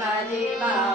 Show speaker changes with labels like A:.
A: Madhiva